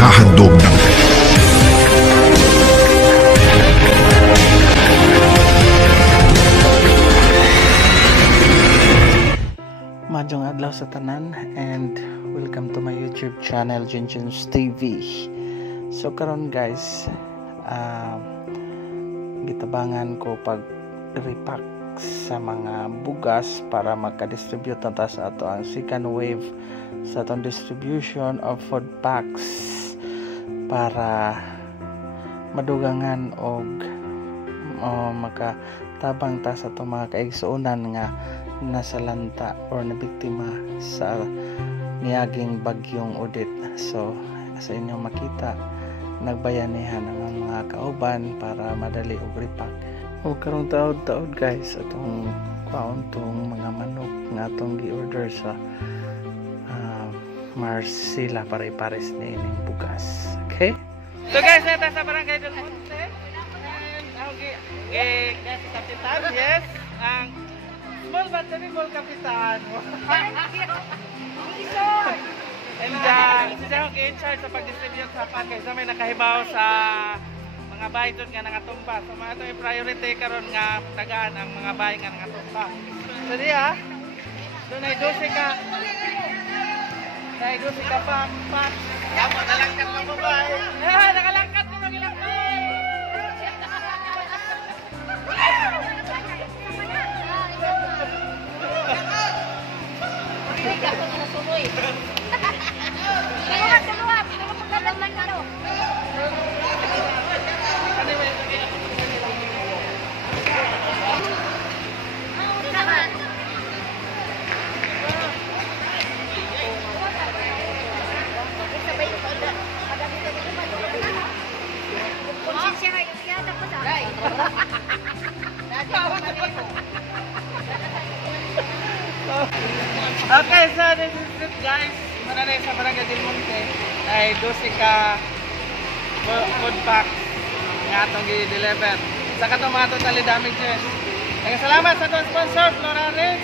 ihahandog ng Madjong adlaw sa tanan and welcome to my YouTube channel Junjun's TV. So karon guys, gitabangan ko pag repack sa mga bugas para magka-distribute na ta sa ato ang second wave sa atong distribution of food packs para madugangan og makatabang ta sa atong mga kaigsuonan nga nasalanta or nabiktima sa niaging bagyong Odette. So sa inyong makita, nagbayanihan ang mga kauban para madali og repack. O karong taod-taod guys, atong kauntong mga manok nga atong gi-order sa Marcela para ipares ni ining bugas. Okay? So guys, nata sa Barangay Del Monte and ang kapitan, yes, ang small but terrible kapitan. And siya ang in-charge sa pag-distribute sa pan kaysa may nakahibaw sa mga bahay doon nga nangatumba. So mga ito yung priority karon nga tagaan ang mga bahay nga nangatumba. So diya, doon ay 12 ka. Ay 12 ka pa. Kamu nalangkat na mo ba? Nakalangkat na mag-ilang ko. Okay, so this is it guys. Muna na sa Barangay Del Monte ay 12 ka food packs nga atong i-deliver sa katong mga totally damages. Salamat sa atong sponsor Florales,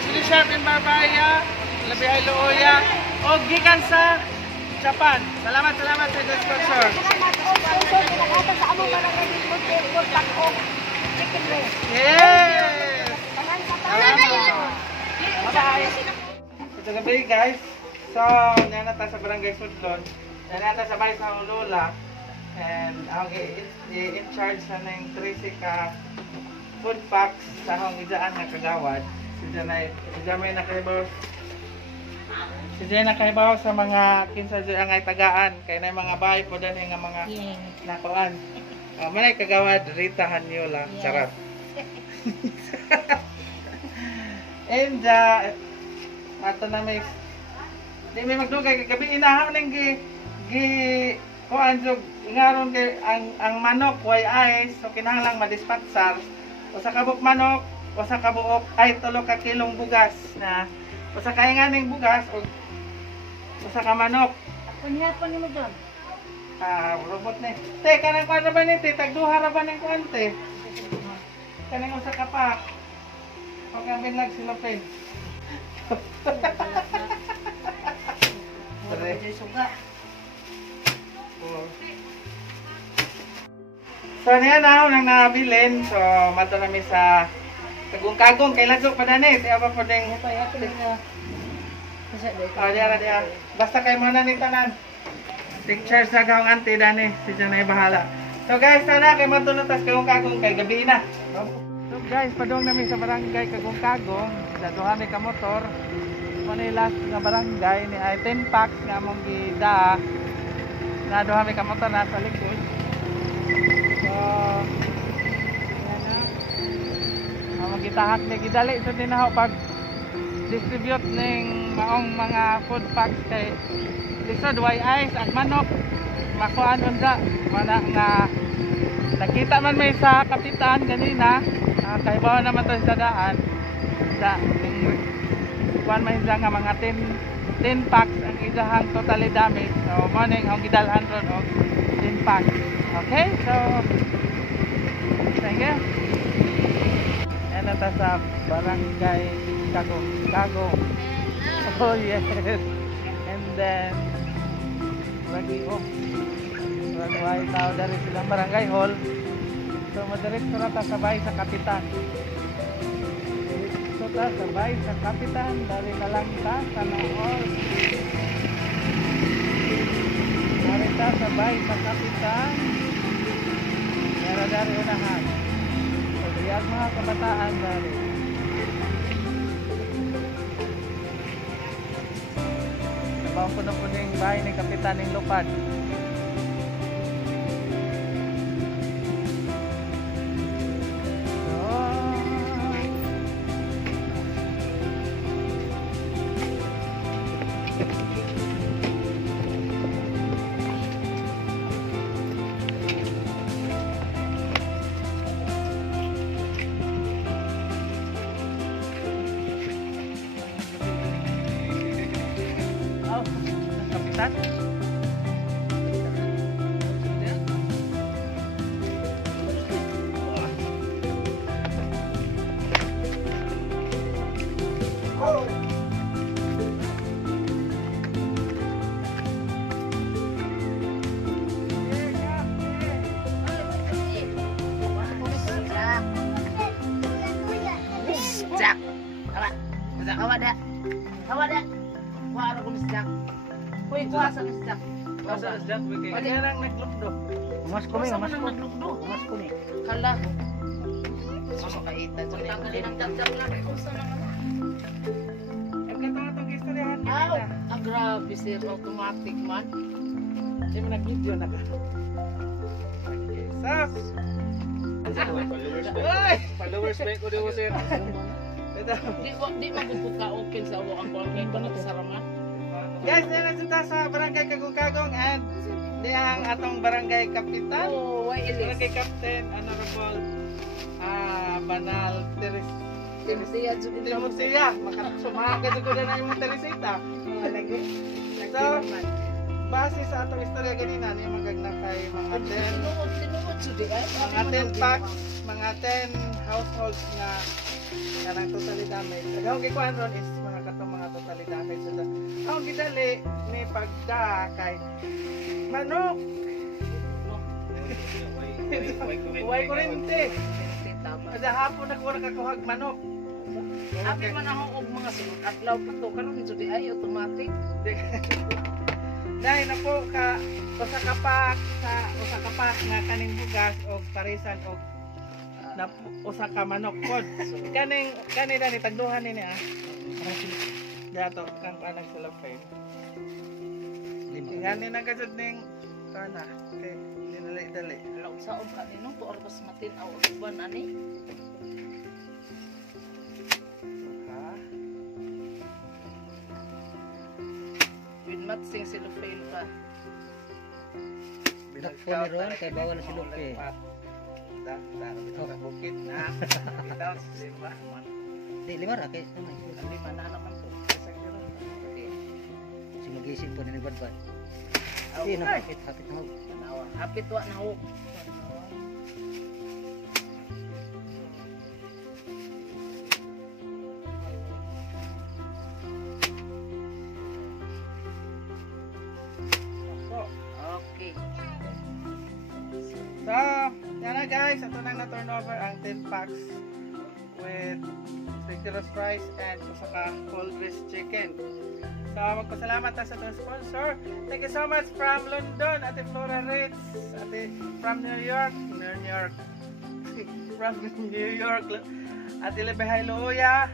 Chili Sharp in Barbaya, Labihay Looya o gikan sa Japan. Salamat sa atong sponsor. Salamat sa among Barangay Del Monte food pack o chicken breast. Yes! Salamat. Bye-bye! Ito gabi guys. So, nanata sa Barangay Sudlon. Nanata sa bahay sa akong lola. And ako i-in-charge sa nang 13 ka food packs sa akong idaan nga kagawad. Siya may nakahibaw sa mga kinsa dyan ang ay tagaan. Kaya na yung mga bahay po dyan nga mga nakuan. Manay kagawad, Rita Hanyola. Charot. And ato na may di may magdugay gabi inahaw ning kuan jud ngaron kay ang manok way ice so kinahanglang madispatchar usa ka buok manok usa ka buok ay 3 ka kilong bugas na usa ka inganing bugas ug usa ka manok Kunya pa nimo doon. Robot ni te kanang kuan ra ba ni te tagduha ra ba ning kuan te kanang usa ka pa pag kami lang sila pen. So niya na ako nang nabilin. So mato namin sa kagong-kagong kay Ladsok pa dani. Tiya pa po ding diya. Basta kay mo na ni tanan. Picture sa kang auntie dani. Si Janay bahala. So guys, sana kay mato na tas kagong-kagong kay gabi na. So guys, padung namin sa Barangay Kagong-Kagong. Daduhan ni ka motor. Manilas nga barangay ni ay 10 packs nga among gida. Daduhan ni ka motor na sa likod. So yan na. Among gitahat ni gidali sa tinaho pag distribute ning maong mga food packs kay lisod way ice at manok. Makuan unsa mana nga nakita man may sa kapitan kanina. Kay bawa naman to sa daan sa kuan man nga mga 10 packs ang isahang totally damage. So morning ang gidalhan ron og 10 packs. Okay, so thank you. Ano ta sa Barangay Kagong. Oh yes. And then Baguio. Murag way tao dari silang barangay hall. So madiretso ra ta sabay sa kapitan. Diretso ta sabay sa kapitan dari na lang ta sa Naol. Dari ta sabay sa kapitan. Meron dari unahan. So diyan mga kabataan dari. Nabawang puno-puno yung bahay ni Kapitan ng Lupad. Kapitan? Jack. Awak dah. Wah, aku misjak. Hoy, kuasa misjak. Masa sejak weekend? Kaya lang naglukdo. Mas ko Masa mas man ko. ang naglugdo? Mas ko ni. Kala. Susukaitan. Tanggalin ang jack lang. Kusa na nga. Ang katong istoryahan niya Aw, na. grabe sir, automatic man. Siya mo nag-video na ka. Sak! Ay! Followers ba ko din sir? Ito. Di magugod ka open sa awak ang kuwan. Kaya ba nagsarama? Guys, yan na sa barangay Kagong-Kagong and di ang atong barangay kapitan. Oh, why ilis? Barangay Captain Honorable Banal Timothy, Judith. Timosia. Makasumaga sa kuda na yung Teresita. So, base sa atong istorya ganina, ni magagna kay mga 10 Tinuod, Judith. mga 10 packs, mga 10 households na kanang totally damage. Ang gikuan ron is mga katong mga totally damage. So, ang gidali ni pagda kay manok. Huwag kurente. Kada hapon nagkuha nakakuhag manok. Abi man ako og mga sunod adlaw pito karon Judith ay automatic. Dahil na po ka usa ka pack nga kaning bugas og parisan og na usa ka manok pod. Kani ni tagduhan ni dato kang kanang cellophane. Ngani na kasud ning kana kay dinali-dali. Law sa og kanino to oras matin aw uban ani. Ha? With matsing cellophane pa. Dakpo ni ron kay bawal si Lupe. Sa bukid na. Bitaw si Simba. Di lima ra kay sama. Lima na naman to. Okay. Si magising po ni badbad. Aw, Di na hapit na ho. tanawa. Hapit wa na ho. Okay. So, yan na guys, ito nang na-turnover ang 10 packs with ridiculous price and saka cold wrist chicken. So, magpasalamat tayo sa itong sponsor. Thank you so much from London, Ate Flora Ritz, Ate from New York, from New York, Ate Lebehay Looya,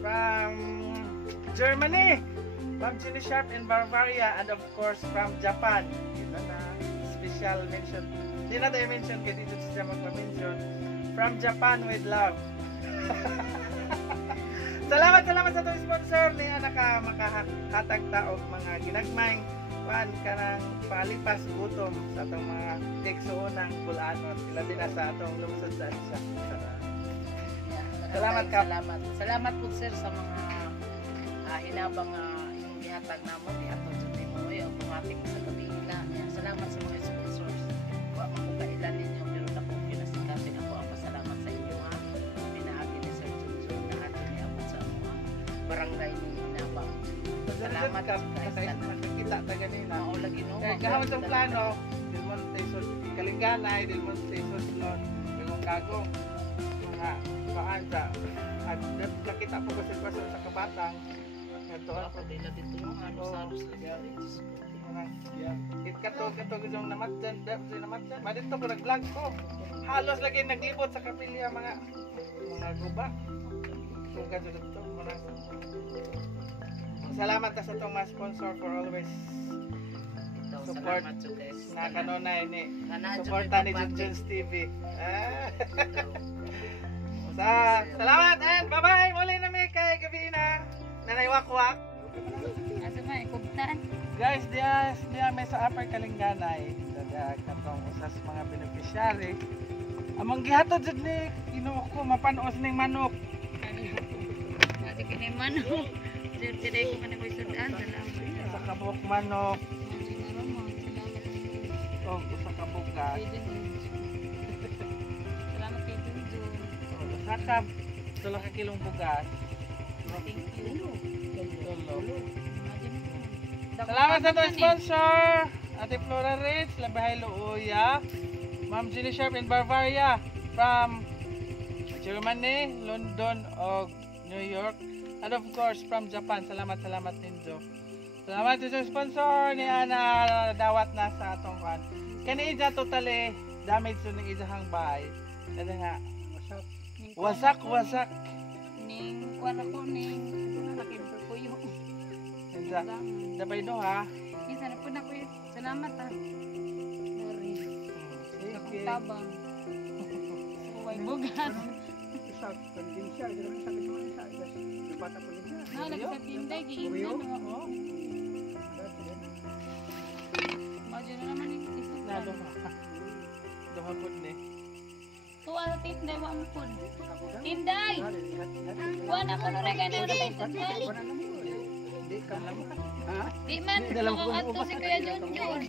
from Germany, from Chili Sharp in Bavaria, and of course from Japan. Ito na special mention. Hindi na tayo mention kaya dito siya magpa-mention. From Japan with love. Salamat sa itong sponsor ni anak ka makahatag taog mga ginagmayng kuan kanang palipas gutom sa atong mga igsuonang bulanon. Sila din na sa atong lungsod sa Asia. Salamat ka. Salamat po sir sa mga hinabang yung gihatag namo di ato sa Timoy automatic sa kabila. Salamat sa mga sponsors. Wa man ko kailan ninyo pero dako pinasikatin ako ang pasalamat sa inyo ha. Pinaagi ni Sir Junjun na ato ni ako sa mga barangay ni Hinabang. Salamat ka guys. nakikita ta ganina. Mao lagi no. Kay gahon sa plano, Del Monte Sur, Kalinganay, Del Monte Surlon, kung kagong mga paan sa at nakita po ko sitwasyon sa kabatang kantoan Ako din na dito yung halos-halos lang. kato yung namatyan madito ko nag-vlog ko halos lagi naglibot sa kapilya mga guba suga dito salamat sa itong mga sponsor for always support Salamat to guys. na kanunay ni Kanadyo suporta ni may Junjun's TV. Salamat and bye-bye! Muli na may kay gabi na nanaywakwak. Asa may kubtan? Guys, diya may sa Upper Kalinganay. Diya katong usas mga beneficiary. Among gihatod jud ni Ginoo ko mapanos ning manok. Asa kini manok. Sir, today ko man ko sudan. Sa kabuk manok, Salamat. o sa kabugas. Salamat kay Junjun. Sakab, 2 kilong bugas. Thank you. Tulo. Salamat sa itong sponsor. Ate Flora Ritz, Labahay Luuya, Ma'am Jenny Sharp in Bavaria from Germany, London o New York, and of course from Japan. Salamat ninyo. Salamat sa sponsor ni Ana dawat na sa atong kan. Kani ija totally damage sa ning ijahang bahay. Kada nga wasak. Ning kuan ako ning laki puyo. Ija dabay no ha. Isa na po na ko. Salamat ha. Sorry. Sige. Tabang. Suway bugas. Na lagi sa tinday giingnan no. Majo na naman yung isa. Nado ha. Dumapod ni. Tuwa sa tinday wa mo pud. Tinday. Wa na ko na kay na Di man, ako si Kuya Junjun.